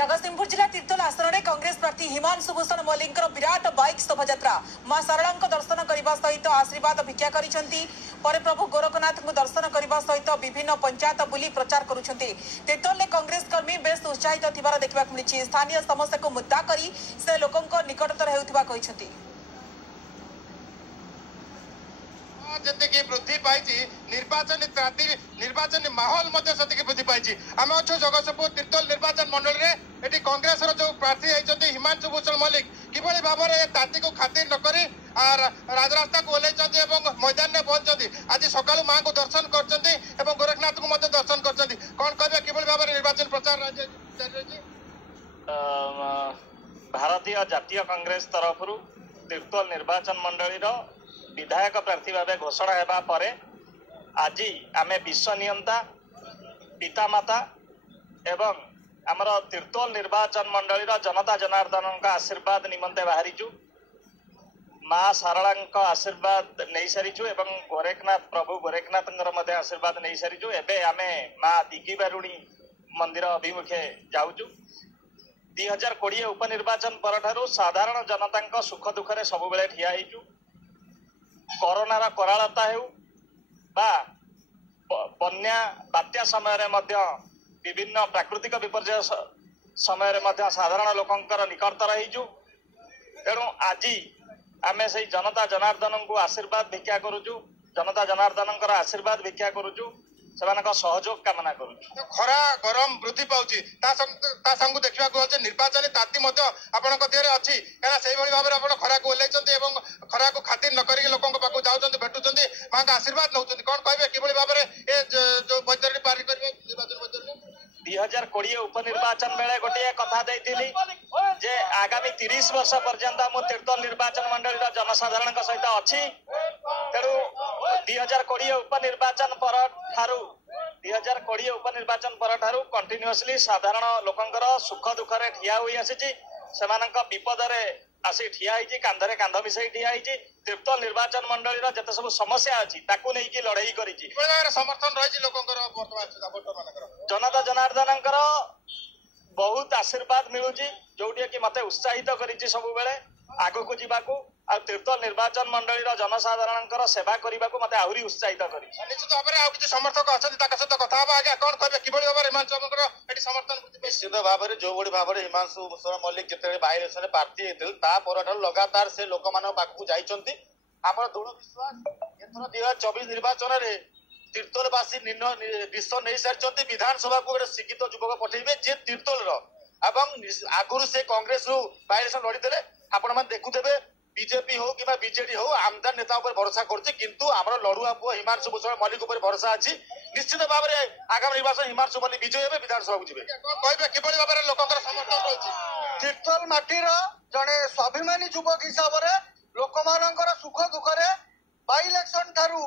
जगतसिंहपुर जिला तीर्तोल आसन में कांग्रेस प्रार्थी हिमांशु भूषण मल्लिक विराट बाइक शोभायात्रा मां शारदा दर्शन करने सहित आशीर्वाद भिक्षा करिसेंती। प्रभु गोरखनाथ को दर्शन करने सहित विभिन्न पंचायत बुली प्रचार करुछंती। तीर्तोल में कांग्रेस कर्मी बेस उत्साहित थिबार देखा मिली। स्थानीय समस्या को मुद्दा करी से लोकों निकटतर हेउथिबा कहिसेंती। जी वृद्धि पाई निर्वाचन माहौल वृद्धि पाई। आम अच्छे जगतसिंहपुर तीर्तोल निर्वाचन मंडल में कांग्रेस जो प्रार्थी होती हिमांशु भूषण मल्लिक किभली भाव में ताती को खातिर नक राजरास्ता को ओह्लैंती मैदान में पहुंचती। आज सकाळु मां को दर्शन कर गोरखनाथ को दर्शन कर कौन कहे कि भाव में निर्वाचन प्रचार भारतीय जातीय कांग्रेस तरफ तीर्तोल निर्वाचन मंडली विधायक प्रार्थी भाव घोषणा हेबा परे आज आमे विश्व नियंता पितामाता एवं आमर तीर्तोल निर्वाचन मंडली जनता जनार्दन आशीर्वाद निमंते बाहरीचु। माँ शारदा आशीर्वाद नहीं सारीचु एवं गोरखनाथ प्रभु गोरखनाथ आशीर्वाद नहीं सारीचु। एबे आमे माँ दिगी बारुणी मंदिर अभिमुखे जाऊचु। 2020 उपनिर्वाचन पर साधारण जनता सुख दुखे सब बेले ठिया होइचु। कोरोनार करालता हेउ बा बन्या बात्या समय विभिन्न प्राकृतिक विपर्यय समय साधारण लोकंकर निकटतर होइचु। तेणु आज आमे से जनता जनार्दन को आशीर्वाद भिक्षा करुचु। जनता जनार्दन आशीर्वाद भिक्षा करुचु। सहयोग कामना करुचु। खरा गरम वृद्धि पाउची संग देखा निर्वाचन ताती आपण अच्छी कहीं भाव में खरा को ओह्लैंती खरा को खातिर न करी लोक जाऊँ भेटुंट माँ का आशीर्वाद नौ कौन कहे कि भाव में जो बैतरणी पारी कर निर्वाचन बैतरणी 2020 उपनिर्वाचन बेले गोटे कथा देइथिली जे आगामी 30 वर्ष पर्यंत मु तीर्तोल निर्वाचन मंडली जनसाधारण सहित अच्छी। तेणु 2020 उपनिर्वाचन पर 2020 उपनिर्वाचन पर कंटिन्यूअसली साधारण लोकंकर सुख दुखे ठिया हुई आसी विपद आसी ठिया होती कांधरे कांध मिसई ठिया होती। तीर्तोल निर्वाचन मंडली जिते सब समस्या अच्छी नहीं लड़ई कर समर्थन रही जनता जनार्दन बहुत आशीर्वाद मिलूँ जोटी कि मत उत्साहित कर सब बेले आगु को जावाक आ तीर्तोल निर्वाचन मंडली जनसाधारण सेवा करने को मत आहरी उत्साहित कर निश्चित भाव में समर्थक अच्छा सहित कथा आज्ञा कौन कहे कि भाव हिमांशु समर्थन निश्चित भाव में जो भाव में हिमांशु भूषण मल्लिक जिते बाई इलेक्शन प्रार्थी होते लगातार से लोक पाखक जाइंट आम दृढ़ विश्वास एथर 2024 निर्वाचन में तीर्तोलवासी निश्चय नहीं सारी विधानसभा को गोटे शिक्षित युवक पठेबे जे तीर्तोल आगुरी से कांग्रेस बाई इलेक्शन लड़ी आपण मैंने देखुथे बीजेपी हो कि बीजेडी हो आमदार नेता भरोसा कर लड़ुआ पुओ हिमांशु भूषण मल्लिक भरोसा अच्छी। निश्चित भाव में आगामी निर्वाचन हिमांशु मल्लिक विजय हे विधानसभा को जी कहे कि भाव में लोक समर्थन रही तीर्तोल माटीर जड़े स्वाभिमानी युवक हिसाब से लोक मान सुख दुखे बाई इलेक्शन ठारू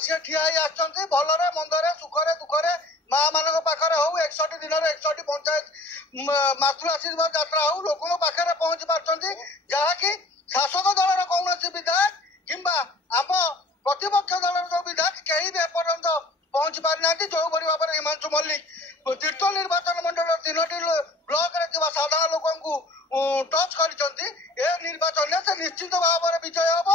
सी ठिया भलरे मंदरे सुखरे दुखरे माँ मान पाखे हो 61 दिन 61 पंचायत मातृ आशीर्वाद यात्रा हो लोकों पाखे पहुंची पार्टी जहाँकि शासक दल कौन विधायक किंबा आम प्रतिपक्ष दल जो विधायक कहीं भी एपर्यंत पहुंची पारि ना जो भाव में हिमांशु मल्लिक तीर्तोल निर्वाचन मंडल 3टी ब्लॉक साधारण लोक टच कर निर्वाचन से निश्चित भाव में विजय हम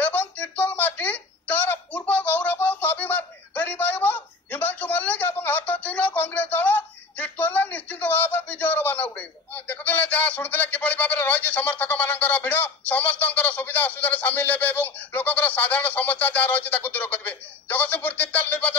एवं तीर्तोल माटी तार पूर्व गौरव स्वाभिमान फेरी पाइब। हिमांशु मल्लिक हाथ चिन्ह कांग्रेस दल तीर्तोल निश्चित भाव में विजयर बाना उड़े देखुले जहाँ शुणुले कि भाव में रही समर्थक मान भिड़ समस्त सुविधा असुविधा सामिल हे लोक साधारण समस्या जहाँ रही दूर करेंगे। जगतसिंहपुर तीर्तोल निर्वाचन